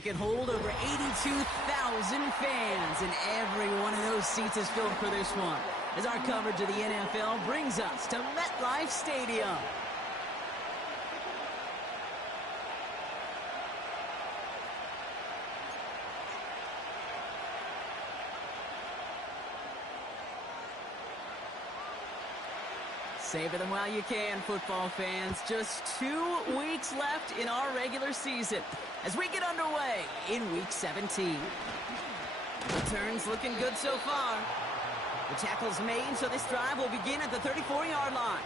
It can hold over 82,000 fans, and every one of those seats is filled for this one, as our coverage of the NFL brings us to MetLife Stadium. Savor them while you can, football fans. Just 2 weeks left in our regular season as we get underway in Week 17. Returns looking good so far. The tackle's made, so this drive will begin at the 34-yard line.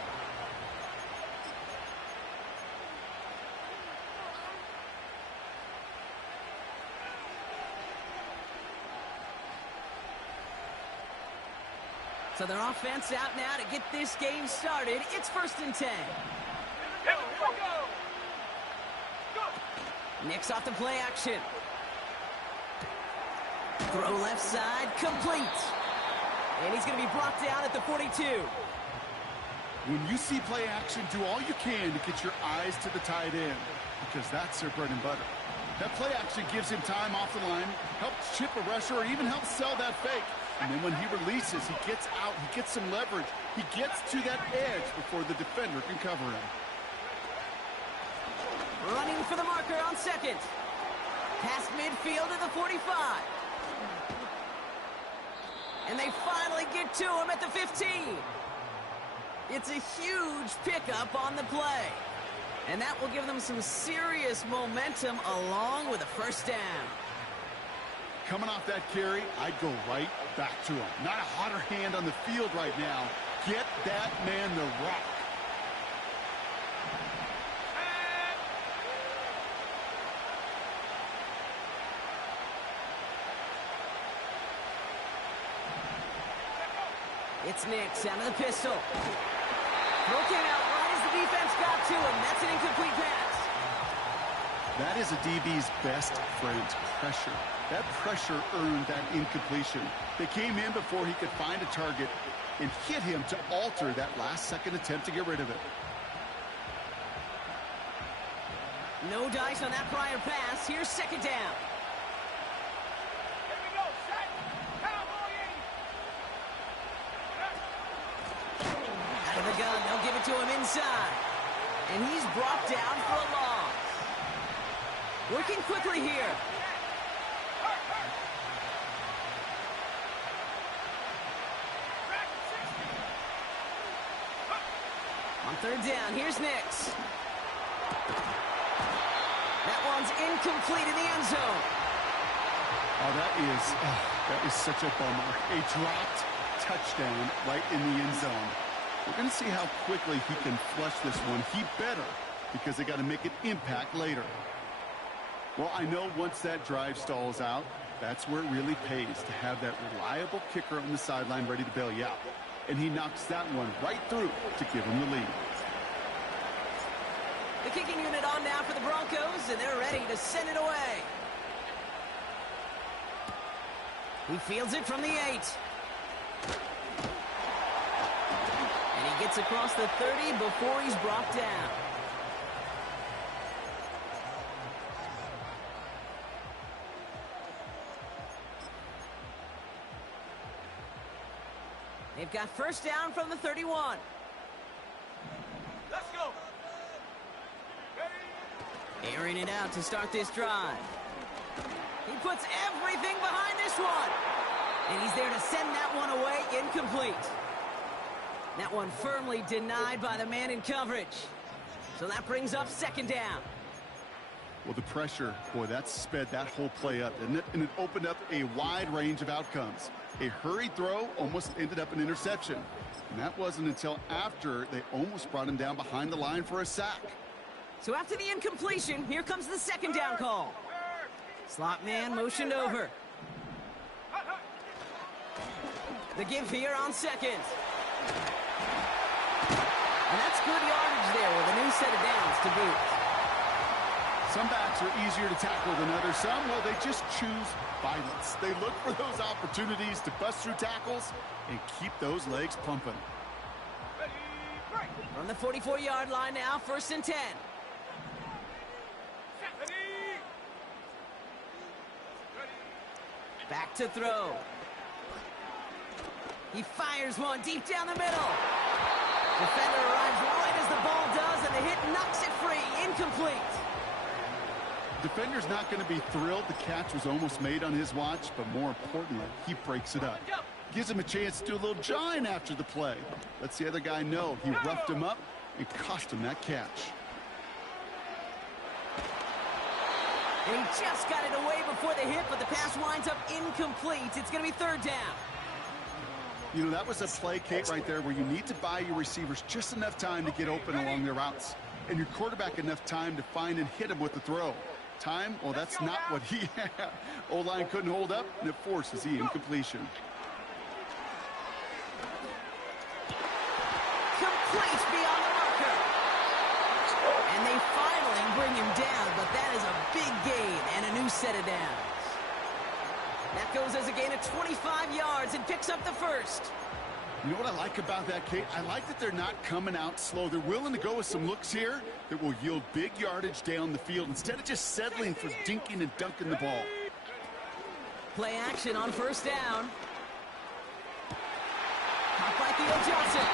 So their offense out now to get this game started. It's 1st and 10. Nick's off the play action. Throw left side, complete. And he's going to be brought down at the 42. When you see play action, do all you can to get your eyes to the tight end, because that's their bread and butter. That play action gives him time off the line, helps chip a rusher, or even helps sell that fake. And then when he releases, he gets out, he gets some leverage. He gets to that edge before the defender can cover him. Running for the marker on second. Past midfield to the 45. And they finally get to him at the 15. It's a huge pickup on the play. And that will give them some serious momentum along with a first down. Coming off that carry, I'd go right back to him. Not a hotter hand on the field right now. Get that man the rock. It's Nick, down to the pistol. Throw came out right as the defense got to him. That's an incomplete pass. That is a DB's best friend, pressure. That pressure earned that incompletion. They came in before he could find a target and hit him to alter that last-second attempt to get rid of it. No dice on that prior pass. Here's second down. Here we go, set, cowboy 80. Out of the gun, they'll give it to him inside. And he's brought down for a loss. Working quickly here. On third down, here's Nix. That one's incomplete in the end zone. Oh, that is such a bummer. A dropped touchdown right in the end zone. We're going to see how quickly he can flush this one. He better, because they got to make an impact later. Well, I know once that drive stalls out, that's where it really pays to have that reliable kicker on the sideline ready to bail you out. And he knocks that one right through to give him the lead. The kicking unit on now for the Broncos, and they're ready to send it away. He fields it from the 8. And he gets across the 30 before he's brought down. They've got first down from the 31. Let's go. Airing it out to start this drive. He puts everything behind this one. And he's there to send that one away incomplete. That one firmly denied by the man in coverage. So that brings up second down. Well, the pressure, boy, that sped that whole play up, didn't it? And it opened up a wide range of outcomes. A hurried throw almost ended up an interception. And that wasn't until after they almost brought him down behind the line for a sack. So after the incompletion, here comes the second down call. Slot man motioned over. The give here on second. And that's good yardage there with a new set of downs to boot. Some backs are easier to tackle than others. Some, well, they just choose violence. They look for those opportunities to bust through tackles and keep those legs pumping. From the 44-yard line now, 1st and 10. Back to throw. He fires one deep down the middle. Defender arrives right as the ball does, and the hit knocks it free. Incomplete. Defender's not going to be thrilled the catch was almost made on his watch, but more importantly, he breaks it up. Gives him a chance to do a little jawing after the play. Lets the other guy know he roughed him up and cost him that catch. And he just got it away before the hit, but the pass winds up incomplete. It's going to be third down. You know, that was a play, Kate, right there, where you need to buy your receivers just enough time to get open along their routes, and your quarterback enough time to find and hit him with the throw. Time, well, that's not what he had. O-line couldn't hold up, and it forces the incompletion. Complete beyond the marker. And they finally bring him down, but that is a big gain and a new set of downs. That goes as a gain of 25 yards and picks up the first. You know what I like about that, Kate? I like that they're not coming out slow. They're willing to go with some looks here that will yield big yardage down the field instead of just settling for dinking and dunking the ball. Play action on first down. Caught by Theo Johnson.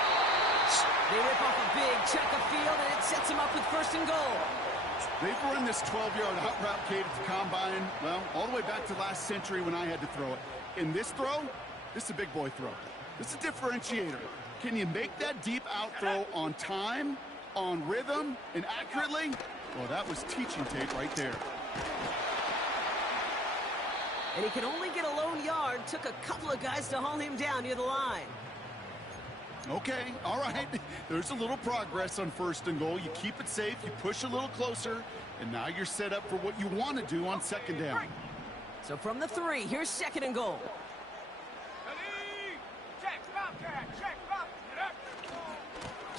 They rip off a big chunk of field, and it sets them up with first and goal. They've run this 12-yard out route, Kate, at the combine, well, all the way back to last century when I had to throw it. In this throw, this is a big boy throw. This is a differentiator. Can you make that deep out throw on time, on rhythm, and accurately? Well, that was teaching tape right there. And he can only get a lone yard. Took a couple of guys to haul him down near the line. Okay, all right. There's a little progress on first and goal. You keep it safe, you push a little closer, and now you're set up for what you want to do on second down. So from the 3, here's second and goal.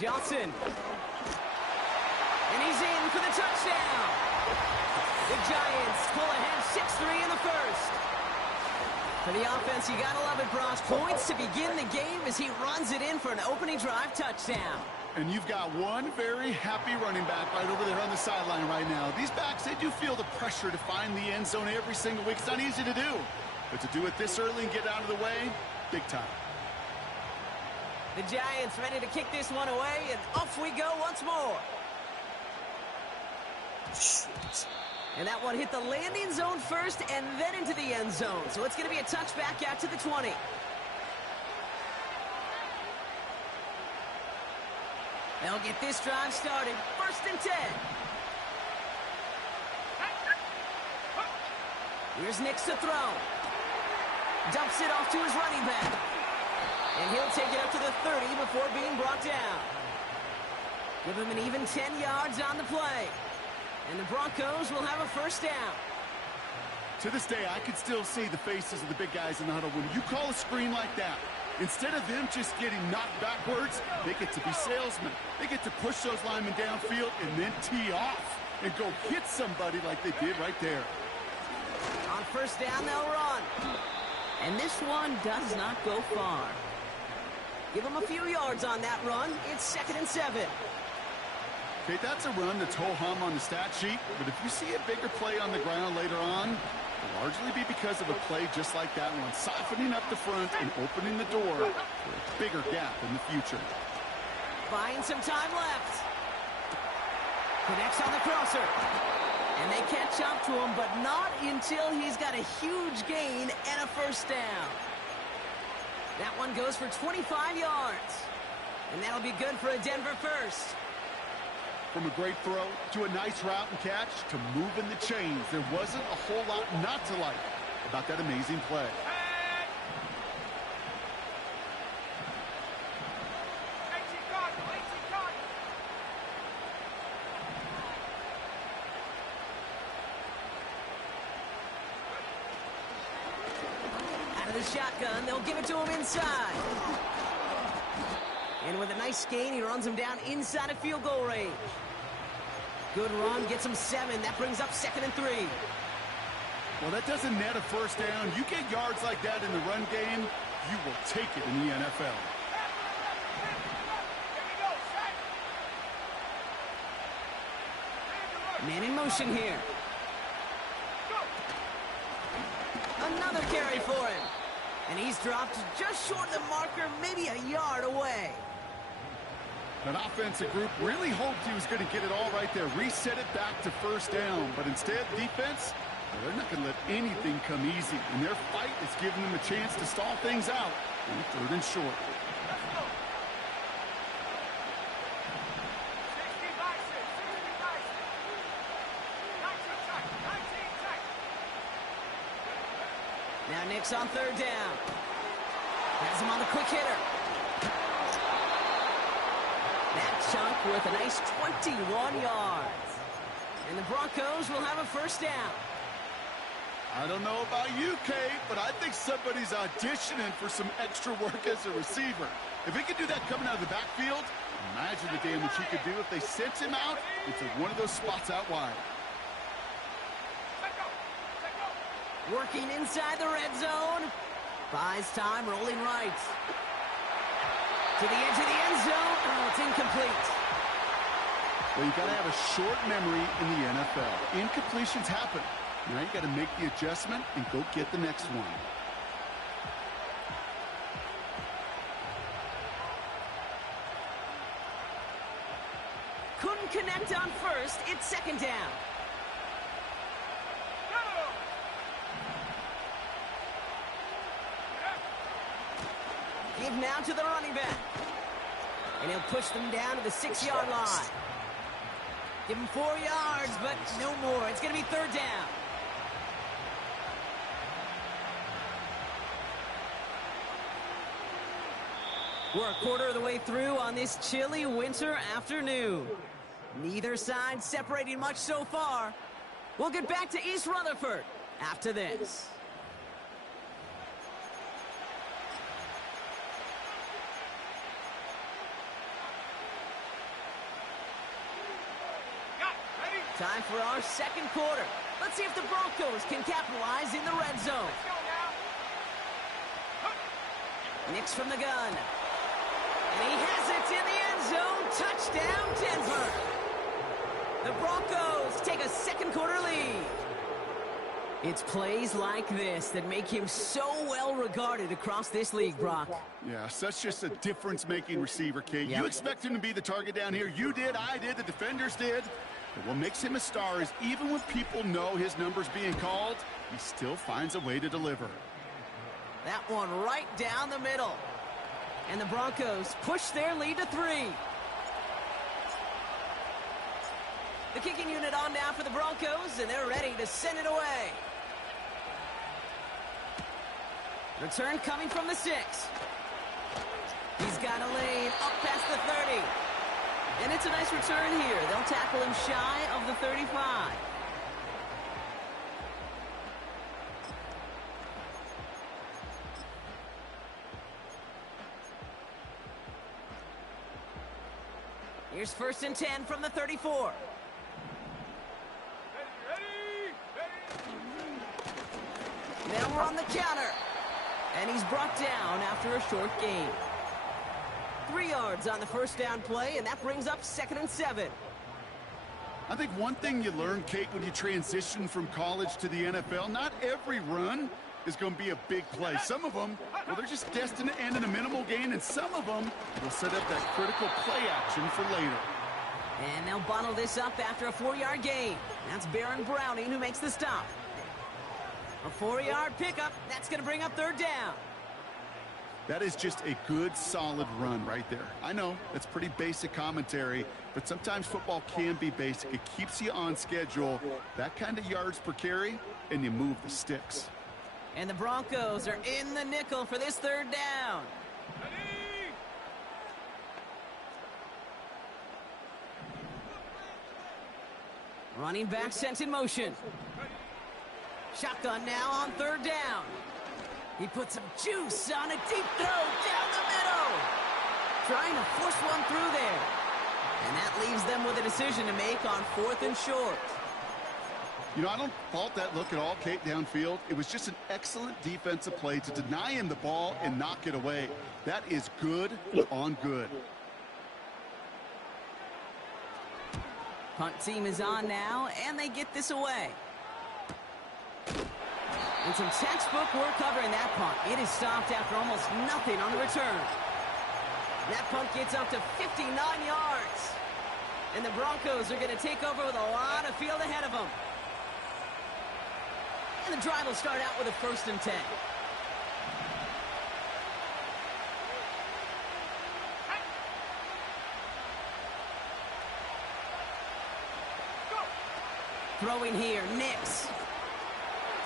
Johnson. And he's in for the touchdown. The Giants pull ahead 6-3 in the first. For the offense, you gotta love it, Bronx. Points to begin the game as he runs it in for an opening drive touchdown. And you've got one very happy running back right over there on the sideline right now. These backs, they do feel the pressure to find the end zone every single week. It's not easy to do. But to do it this early and get out of the way, big time. The Giants ready to kick this one away, and off we go once more. And that one hit the landing zone first and then into the end zone. So it's going to be a touchback out to the 20. They'll get this drive started. First and 10. Here's Nix to throw. Dumps it off to his running back. And he'll take it up to the 30 before being brought down. Give him an even 10 yards on the play. And the Broncos will have a first down. To this day, I can still see the faces of the big guys in the huddle. When you call a screen like that, instead of them just getting knocked backwards, they get to be salesmen. They get to push those linemen downfield and then tee off and go hit somebody like they did right there. On first down, they'll run. And this one does not go far. Give them a few yards on that run. It's 2nd and 7. Okay, that's a run that's ho-hum on the stat sheet, but if you see a bigger play on the ground later on, it'll largely be because of a play just like that one, softening up the front and opening the door for a bigger gap in the future. Buying some time left. Connects on the crosser. And they catch up to him, but not until he's got a huge gain and a first down. That one goes for 25 yards. And that'll be good for a Denver first. From a great throw to a nice route and catch to moving the chains, there wasn't a whole lot not to like about that amazing play. Out of the shotgun, they'll give it to him inside. And with a nice gain, he runs him down inside of field goal range. Good run, gets him 7. That brings up 2nd and 3. Well, that doesn't net a first down. You get yards like that in the run game, you will take it in the NFL. Man in motion here. another carry for him. And he's dropped just short of the marker, maybe a yard away. That offensive group really hoped he was going to get it all right there, reset it back to first down. But instead, defense, well, they're not going to let anything come easy. And their fight is giving them a chance to stall things out on 3rd and short. Let's go. 60 boxes, 60 boxes. 19 tackles, 19 tackles. Now Nick's on 3rd down. Has him on the quick hitter. That chunk worth a nice 21 yards. And the Broncos will have a first down. I don't know about you, Kate, but I think somebody's auditioning for some extra work as a receiver. If he could do that coming out of the backfield, imagine the damage he could do if they sent him out into one of those spots out wide. Let go. Let go. Working inside the red zone. Buys time, rolling right. To the edge of the end zone. Oh, it's incomplete. Well, you got to have a short memory in the NFL. Incompletions happen. Now you got to make the adjustment and go get the next one. Couldn't connect on first. It's 2nd down. Give now to the running back. And he'll push them down to the 6-yard line. Give him 4 yards, but no more. It's going to be 3rd down. We're a quarter of the way through on this chilly winter afternoon. Neither side separating much so far. We'll get back to East Rutherford after this. Time for our 2nd quarter. Let's see if the Broncos can capitalize in the red zone. Let's go now. Nick's from the gun. And he has it in the end zone. Touchdown, Denver. The Broncos take a 2nd quarter lead. It's plays like this that make him so well regarded across this league, Brock. Yeah, such just a difference-making receiver, Kate. Yep. You expect him to be the target down here. You did, I did, the defenders did. But what makes him a star is even when people know his number's being called, he still finds a way to deliver. That one right down the middle. And the Broncos push their lead to 3. The kicking unit on now for the Broncos, and they're ready to send it away. Return coming from the 6. He's got a lane up past the 30. And it's a nice return here. They'll tackle him shy of the 35. Here's 1st and 10 from the 34. Now we're on the counter. And he's brought down after a short gain. 3 yards on the first down play, and that brings up 2nd and 7. I think one thing you learn, Kate, when you transition from college to the NFL, not every run is going to be a big play. Some of them, well, they're just destined to end in a minimal gain, and some of them will set up that critical play action for later. And they'll bottle this up after a 4-yard gain. That's Baron Browning who makes the stop. A 4-yard pickup. That's going to bring up 3rd down. That is just a good, solid run right there. I know, that's pretty basic commentary, but sometimes football can be basic. It keeps you on schedule, that kind of yards per carry, and you move the sticks. And the Broncos are in the nickel for this 3rd down. Running back sent in motion. Shotgun now on 3rd down. He puts some juice on a deep throw down the middle. Trying to force one through there. And that leaves them with a decision to make on 4th and short. You know, I don't fault that look at all, Kate, downfield. It was just an excellent defensive play to deny him the ball and knock it away. That is good on good. Punt team is on now, and they get this away. And some textbook work covering that punt. It is stopped after almost nothing on the return. That punt gets up to 59 yards. And the Broncos are going to take over with a lot of field ahead of them. And the drive will start out with a 1st and 10. Throwing here, Nix.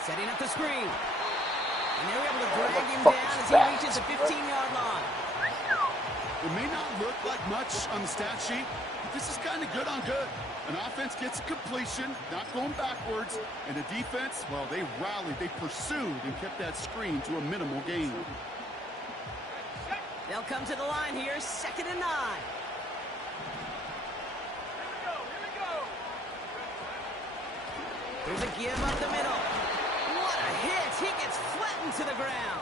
Setting up the screen. And they're able to drag him down as he reaches the 15-yard line. It may not look like much on the stat sheet, but this is kind of good on good. An offense gets a completion, not going backwards, and the defense, well, they rallied, they pursued, and kept that screen to a minimal gain. They'll come to the line here, 2nd and 9. There's a give up the middle. What a hit! He gets flattened to the ground.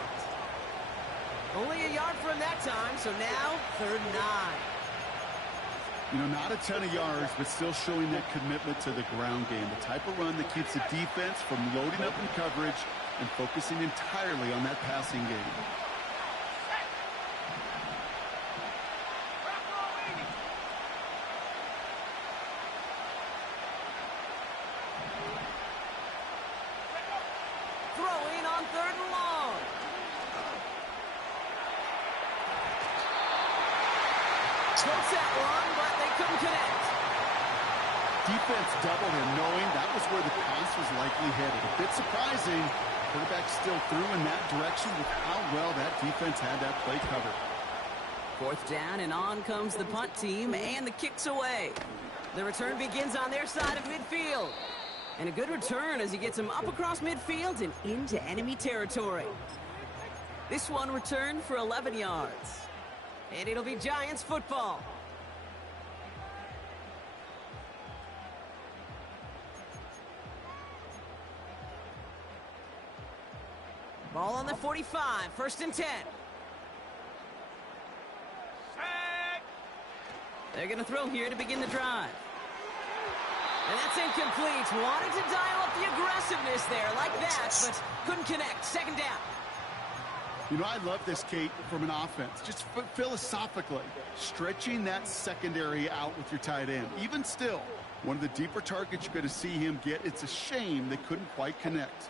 Only a yard from that time, so now 3rd and 9. You know, not a ton of yards, but still showing that commitment to the ground game. The type of run that keeps the defense from loading up in coverage and focusing entirely on that passing game. Throwing on 3rd and long. Close that one, but they couldn't connect. Defense doubled him, knowing that was where the pass was likely headed. A bit surprising. Quarterback still threw in that direction with how well that defense had that play covered. 4th down, and on comes the punt team, and the kick's away. The return begins on their side of midfield. And a good return as he gets him up across midfield and into enemy territory. This one returned for 11 yards. And it'll be Giants football. Ball on the 45, 1st and 10. They're going to throw here to begin the drive. And that's incomplete. Wanted to dial up the aggressiveness there like that, but couldn't connect. 2nd down. You know, I love this, Kate, from an offense. Just philosophically, stretching that secondary out with your tight end. Even still, one of the deeper targets you're going to see him get. It's a shame they couldn't quite connect.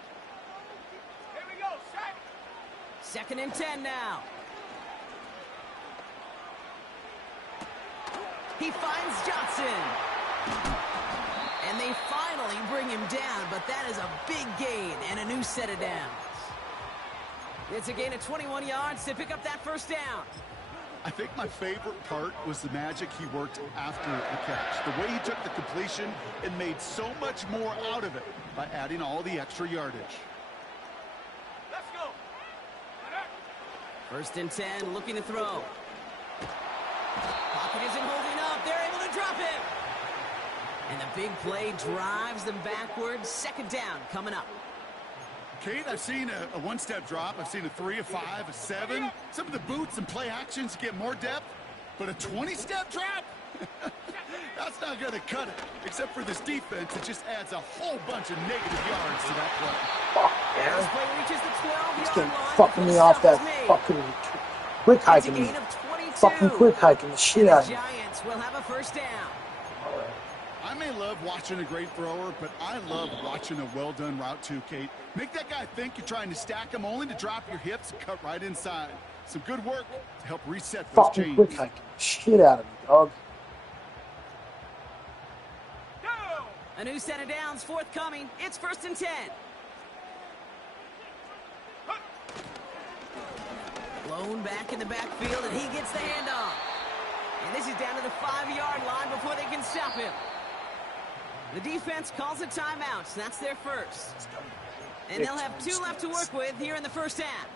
Here we go, set. 2nd and 10 now. He finds Johnson. And they finally bring him down, but that is a big gain and a new set of downs. It's a gain of 21 yards to pick up that 1st down. I think my favorite part was the magic he worked after the catch. The way he took the completion and made so much more out of it by adding all the extra yardage. Let's go. 1st and 10, looking to throw. Pocket isn't holding up. They're able to drop him. And the big play drives them backwards. 2nd down coming up. Kate, I've seen a one-step drop. I've seen a 3, a 5, a 7. Some of the boots and play actions get more depth. But a 20-step drop? That's not going to cut it. Except for this defense, it just adds a whole bunch of negative yards to that play. Fuck, This man. play reaches the 12-yard He's getting line fucking before me the off stop that is made. fucking quick It's a hiking. gain of 22. Fucking quick hiking the shit And out the of me. Giants will have a 1st down. I may love watching a great thrower, but I love watching a well-done route too, Kate. Make that guy think you're trying to stack him only to drop your hips and cut right inside. Some good work to help reset those Fucking chains. quick hiking the shit out of me, dog. Go. A new set of downs forthcoming. It's 1st and 10. Blown back in the backfield, and he gets the handoff. And this is down to the 5-yard line before they can stop him. The defense calls a timeout. So that's their first. And they'll have 2 left to work with here in the 1st half.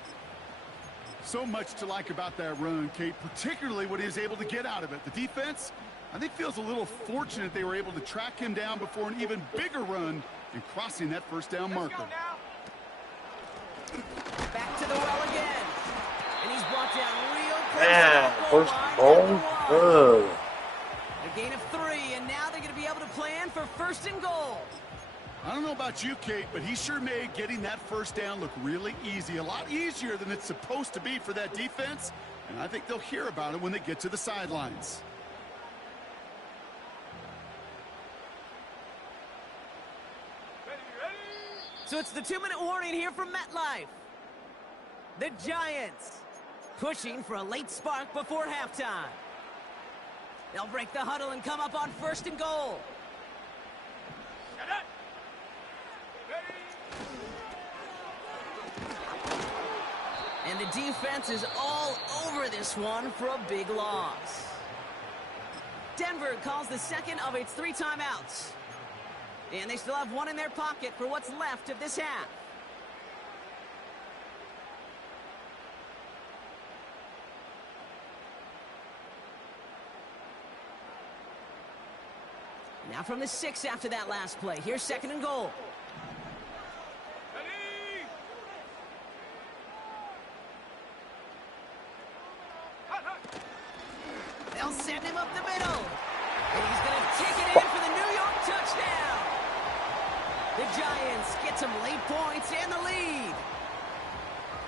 So much to like about that run, Kate, particularly what he was able to get out of it. The defense, I think, feels a little fortunate they were able to track him down before an even bigger run in crossing that 1st down Let's marker. go now. Back to the well again. And he's brought down real close Man, to the goal first line ball. at the 1. Ugh. A gain of 3, and now they're going to be able to plan for 1st and goal. I don't know about you, Kate, but he sure made getting that first down look really easy. A lot easier than it's supposed to be for that defense. And I think they'll hear about it when they get to the sidelines. So it's the 2-minute warning here from MetLife. The Giants pushing for a late spark before halftime. They'll break the huddle and come up on 1st and goal. And the defense is all over this one for a big loss. Denver calls the second of its 3 timeouts. And they still have 1 in their pocket for what's left of this half. Now from the 6 after that last play. Here's 2nd and goal. They'll send him up the middle. And he's going to take it in for the New York touchdown. The Giants get some late points and the lead.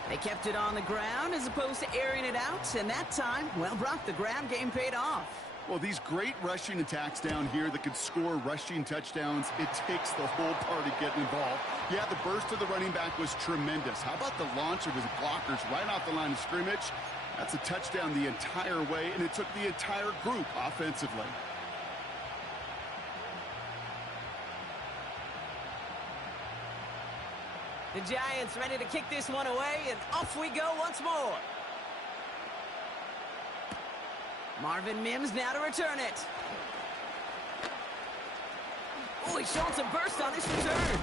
They kept it on the ground as opposed to airing it out. And that time, well, Brock, the ground game paid off. Well, these great rushing attacks down here that could score rushing touchdowns, it takes the whole party getting involved. Yeah, the burst of the running back was tremendous. How about the launch of his blockers right off the line of scrimmage? That's a touchdown the entire way, and it took the entire group offensively. The Giants ready to kick this one away, and off we go once more. Marvin Mims now to return it. Oh, he's showing some burst on this return.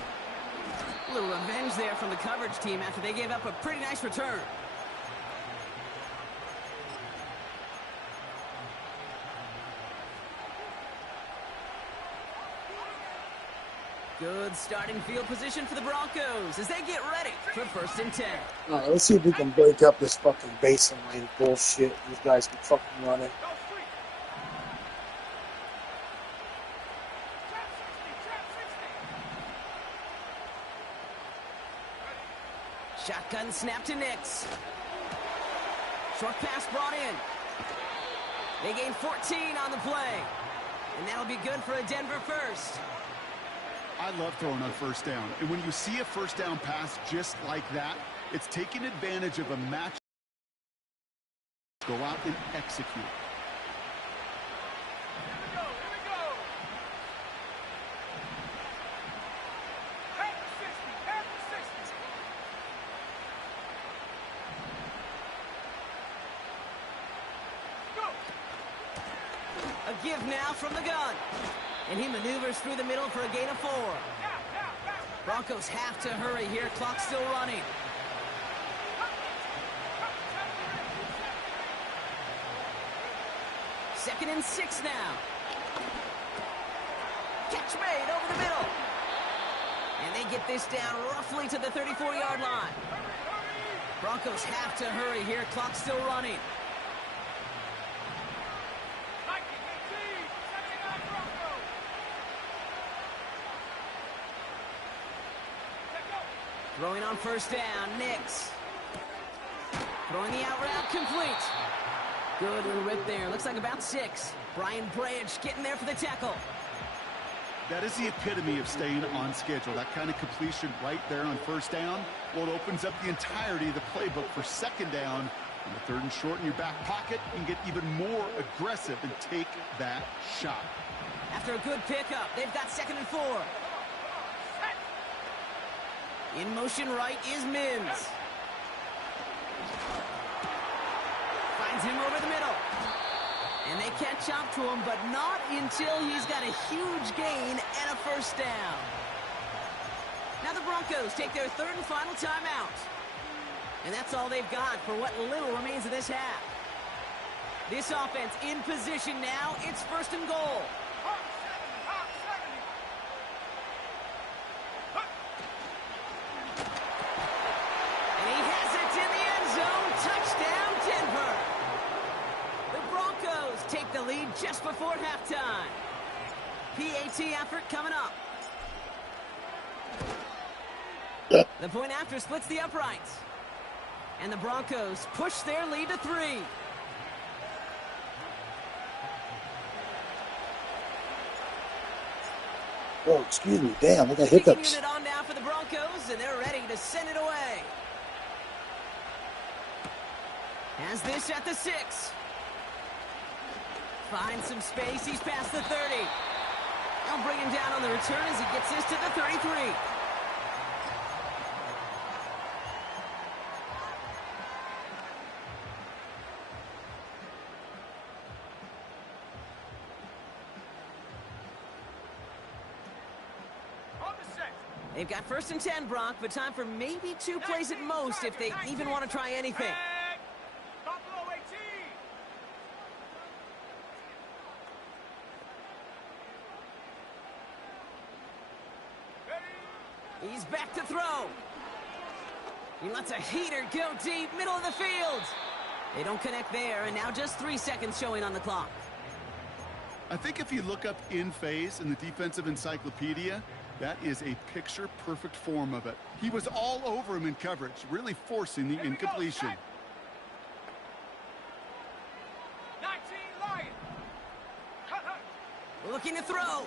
A little revenge there from the coverage team after they gave up a pretty nice return. Good starting field position for the Broncos as they get ready for 1st and 10. All right, let's see if we can break up this fucking baseline bullshit these guys can fucking run it. Shotgun snap to Nix. Short pass brought in. They gain 14 on the play. And that'll be good for a Denver first. I love throwing on 1st down. And when you see a 1st down pass just like that, it's taking advantage of a match. Go out and execute. Here we go. Half the 60. Go. A give now from the gun. And he maneuvers through the middle for a gain of 4. Broncos have to hurry here. Clock still running. Second and 6 now. Catch made over the middle. And they get this down roughly to the 34-yard line. Broncos have to hurry here. Clock still running. Throwing on 1st down, Nix. Throwing the out route complete. Good little rip there. Looks like about 6. Brian Branch getting there for the tackle. That is the epitome of staying on schedule. That kind of completion right there on 1st down. Well, it opens up the entirety of the playbook for 2nd down. On the 3rd and short in your back pocket, you can get even more aggressive and take that shot. After a good pickup, they've got 2nd and 4. In motion right is Mims. Finds him over the middle. And they catch up to him, but not until he's got a huge gain and a 1st down. Now the Broncos take their 3rd and final timeout. And that's all they've got for what little remains of this half. This offense in position now. It's 1st and goal. Take the lead just before halftime. PAT effort coming up. The point after splits the uprights. And the Broncos push their lead to 3. Oh, excuse me. Damn, I got Kicking hiccups. unit on now for the Broncos, and they're ready to send it away. Has this at the 6. Finds some space. He's past the 30. They'll bring him down on the return as he gets this to the 33. They've got 1st and 10, Brock, but time for maybe 2 plays at most if they even want to try anything. Buffalo 18. He's back to throw. He lets a heater go deep, middle of the field. They don't connect there, and now just 3 seconds showing on the clock. I think if you look up in phase in the defensive encyclopedia, that is a picture-perfect form of it. He was all over him in coverage, really forcing the incompletion. 19 Lions. Looking to throw.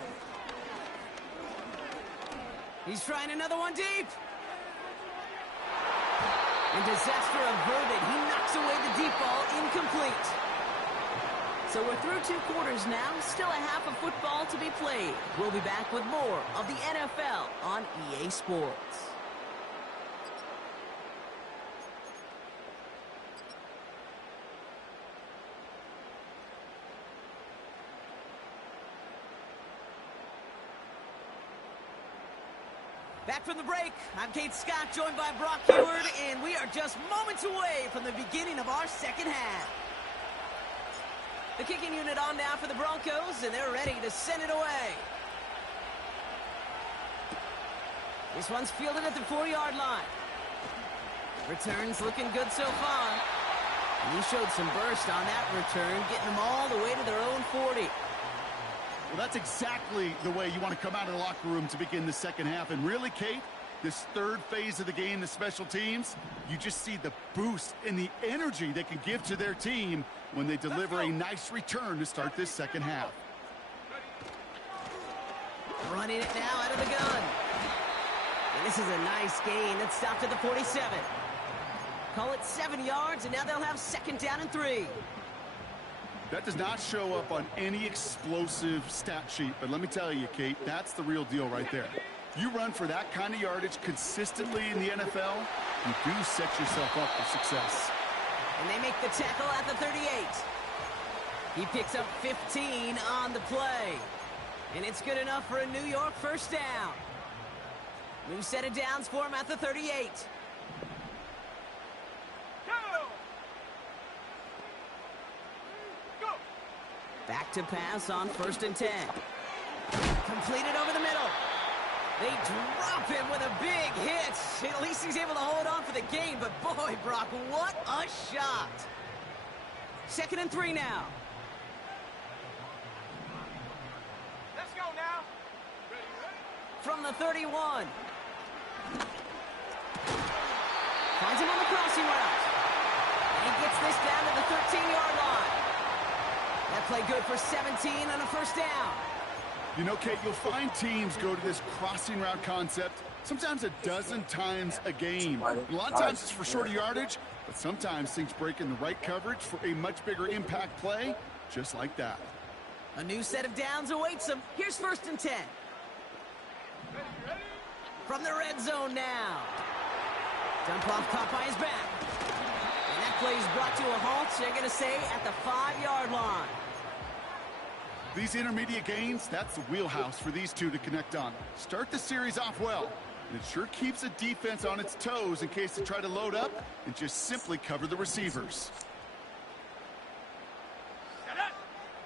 He's trying another one deep. And disaster averted. He knocks away the deep ball, incomplete. So we're through 2 quarters now, still a half of football to be played. We'll be back with more of the NFL on EA Sports. Back from the break, I'm Kate Scott, joined by Brock Heward, and we are just moments away from the beginning of our second half. The kicking unit on now for the Broncos, and they're ready to send it away. This one's fielded at the 4-yard line. Returns looking good so far. And he showed some burst on that return, getting them all the way to their own 40. Well, that's exactly the way you want to come out of the locker room to begin the second half. And really, Kate, this 3rd phase of the game, the special teams, you just see the boost and the energy they can give to their team when they deliver a nice return to start this second half. Running it now out of the gun. And this is a nice gain. That stopped at the 47. Call it 7 yards, and now they'll have 2nd down and 3. That does not show up on any explosive stat sheet, but let me tell you, Kate, that's the real deal right there. You run for that kind of yardage consistently in the NFL, you do set yourself up for success. And they make the tackle at the 38. He picks up 15 on the play. And it's good enough for a New York 1st down. New set of downs for him at the 38. Back to pass on 1st and 10. Completed over the middle. They drop him with a big hit. At least he's able to hold on for the gain. But boy, Brock, what a shot. 2nd and 3 now. Let's go now. From the 31. Finds him on the crossing route. And he gets this down to the 13-yard line. That play good for 17 on a 1st down. You know, Kate, you'll find teams go to this crossing route concept sometimes a dozen times a game. A lot of times it's for shorter yardage, but sometimes things break in the right coverage for a much bigger impact play, just like that. A new set of downs awaits him. Here's 1st and 10. From the red zone now. Dump off caught by his back. And that play is brought to a halt, they're going to say, at the 5-yard line. These intermediate gains, that's the wheelhouse for these two to connect on. Start the series off well, and it sure keeps the defense on its toes in case they try to load up and just simply cover the receivers.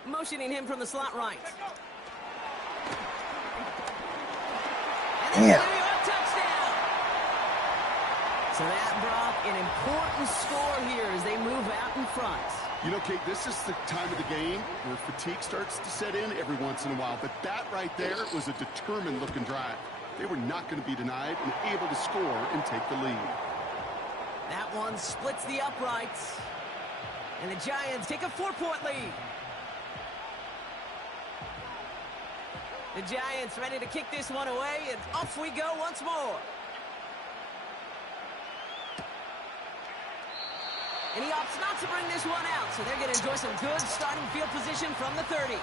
Motioning him from the slot right. Damn. And that's a touchdown. So that, Brock, an important score here as they move out in front. You know, Kate, this is the time of the game where fatigue starts to set in every once in a while, but that right there was a determined-looking drive. They were not going to be denied and able to score and take the lead. That one splits the uprights. And the Giants take a 4-point lead. The Giants ready to kick this one away, and off we go once more. And he opts not to bring this one out, so they're going to enjoy some good starting field position from the 30.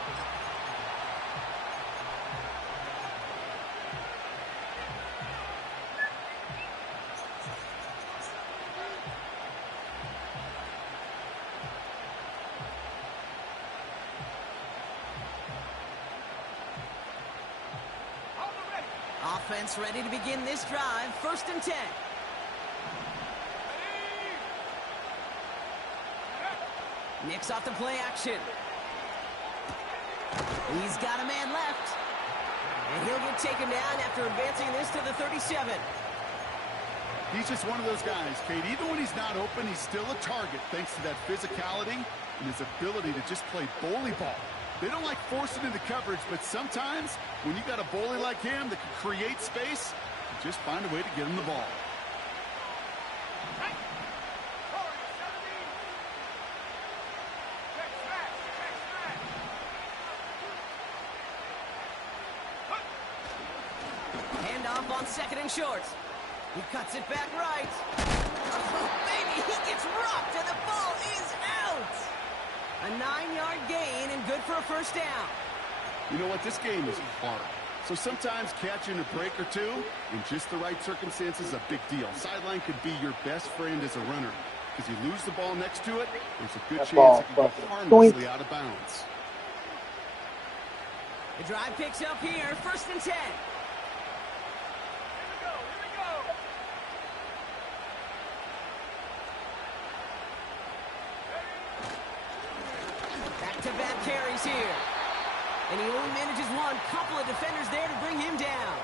Offense ready to begin this drive. 1st and 10. Nicks off the play action. He's got a man left. And he'll get taken down after advancing this to the 37. He's just one of those guys, Kate. Even when he's not open, he's still a target thanks to that physicality and his ability to just play bully ball. They don't like forcing into coverage, but sometimes when you got a bully like him that can create space, you just find a way to get him the ball. Hand off on 2nd and short. He cuts it back right. Oh, baby, he gets rocked, and the ball is out. A 9-yard gain and good for a 1st down. You know what? This game is hard. So sometimes catching a break or two in just the right circumstances is a big deal. Sideline could be your best friend as a runner. Because you lose the ball next to it, there's a good chance it can go harmlessly out of bounds. The drive picks up here. 1st and 10. Back-to-back carries here. And he only manages one. Couple of defenders there to bring him down.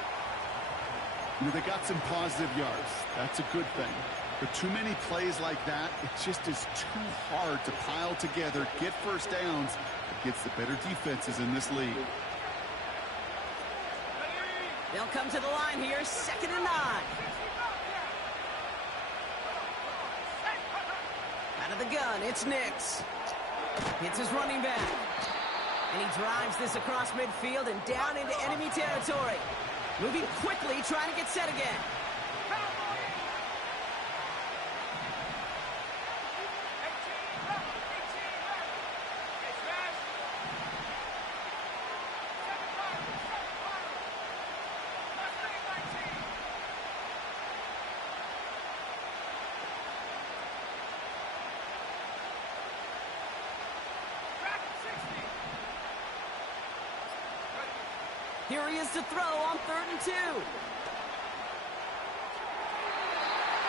You know, they got some positive yards. That's a good thing. But too many plays like that, it just is too hard to pile together, get 1st downs against the better defenses in this league. They'll come to the line here. 2nd and 9. Out of the gun, it's Nicks. Hits his running back. And he drives this across midfield and down into enemy territory. Moving quickly, trying to get set again. Here he is to throw on 3rd and 2.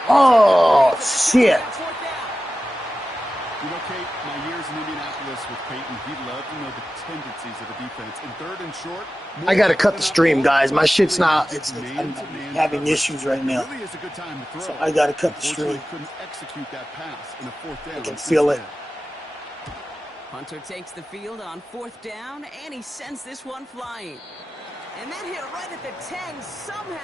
Oh, shit. You know, Kate, my years in Indianapolis with Peyton, he loved to know the tendencies of the defense. In 3rd and short, I got to cut the stream, guys. My shit's not, I'm having issues right now. Really is a good time to throw. So I got to cut the stream. Couldn't execute that pass in a 4th down. I can feel it. Hunter takes the field on 4th down, and he sends this one flying. And that hit right at the 10 somehow.